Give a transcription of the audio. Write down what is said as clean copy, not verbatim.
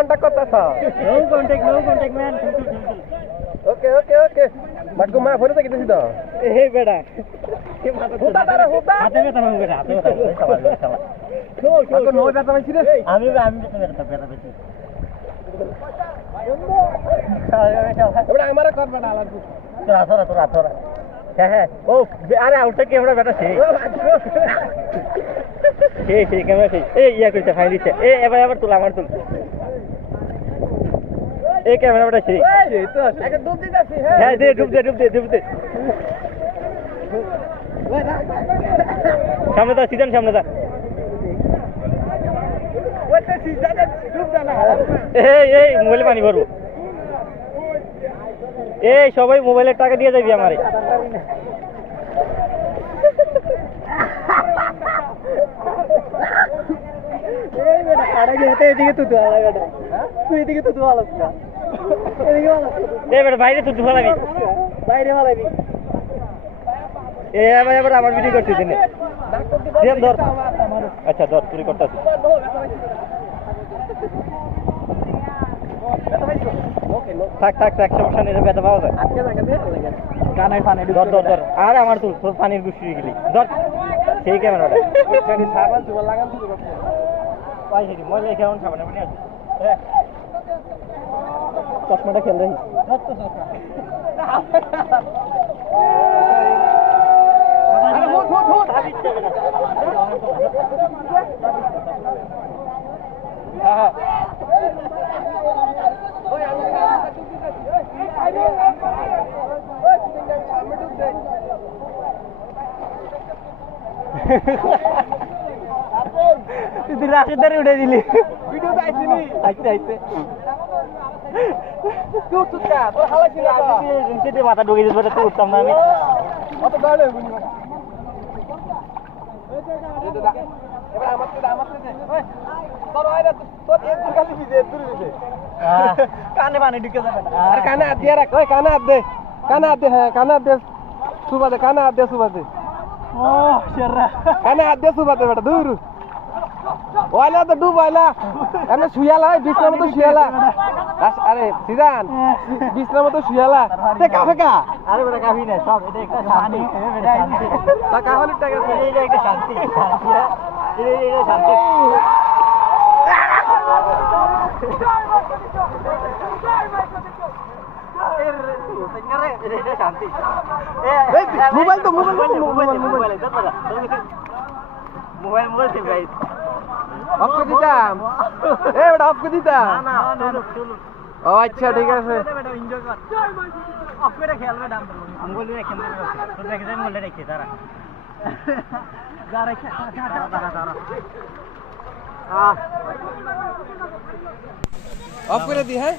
contact করতেছ no contact man okay ওকে ওকে Baku মা ফোরে থেকে দিছি তো এই বেটা হুদা দাঁড়া হুদা হাতে ব্যথা না বেটা হাতে ব্যথা বাকু নো ব্যথা পাইছি রে আমি ব্যথা পেয়েছি এবারে আমারে কর বেটা আলাদা তোরা হ্যাঁ ও আরে আউটটা ক্যামেরা বেটা সেই ক্যামেরা সেই এই ইয়া করতে ফাইল দিচ্ছে এবার তুল আমার তুল এই ক্যামেরা বেটা সেই এই তো একটা ডুব দিতাছি হ্যাঁ দে ডুব দে সামনে দা সিজন সামনে দা ওইতে সিজনে ডুব দা না এই মোবাইলে পানি ভরবো এই সবাই মোবাইলের টাকা দিয়ে যাবি আমারে এই বেটা কাটা গেতে এদিকে তুই আলা বেটা তুই এদিকে তুই আলাস না এদিকে আলাস এই বেটা বাইরে তুই ফালাবি বাইরে ফালাবি এবার আমার ভিডিও করছিস দিনে ধর আচ্ছা ধর তুই করতেছিস থাক সমস্যা নেই ব্যথা পাওয়া যায় কানায় পানি ধর আর আমার তুল তোর পানির গুছি গেলি ধর সেই ক্যামেরাটা সাবান তুবা লাগান তুই পাই হেরি মজা কেমন সাবান আপনি আছে চশমাটা খেল রহি আরে হুট হ্যাঁ ওই আমি সামনে ডুব দে তুই রাশের ধারে উঠে দিলি ভিডিও পাইছিনি আইতে তুই তুকা তোর হালা ছিল তো মাথা ঢুকে দিতে পারে তো উঠতাম না আমি অত গাড়ি হইবনি এই দাদা এবার আমার দে ওই তোর আইরা তোর একটু খালি ভিজে দূরে ভিজে কানে পানি ঢুকে যাবে আর কানে হাত দিয়ে রাখ ওই কানে হাত দে হ্যাঁ কানে হাত দে সুবাদে কানে হাত দে সুবাদে ও শেররা কানে হাত দে সুবাদে বেটা দূর ওয়ালা তো ডুব ওয়ালা এমন শুয়ালা বিছনার মতো শুয়ালা আরে সিজান বিছনার মতো শুয়ালা তে কাফে কা আরে বেটা কাফি না সব এটা একটা শান্তি বেটা তা কাফালির টাকা এটা একটা শান্তি এটা শান্তি মোবাইল অফ করে দিতাম বেটা অফ করে দিতাম ও আচ্ছা ঠিক আছে অফ করে খেলবে দাম আঙ্গুলি রেখে তো রেখে দেন বলে রেখে তারা যারা অফ করে দি হ্যাঁ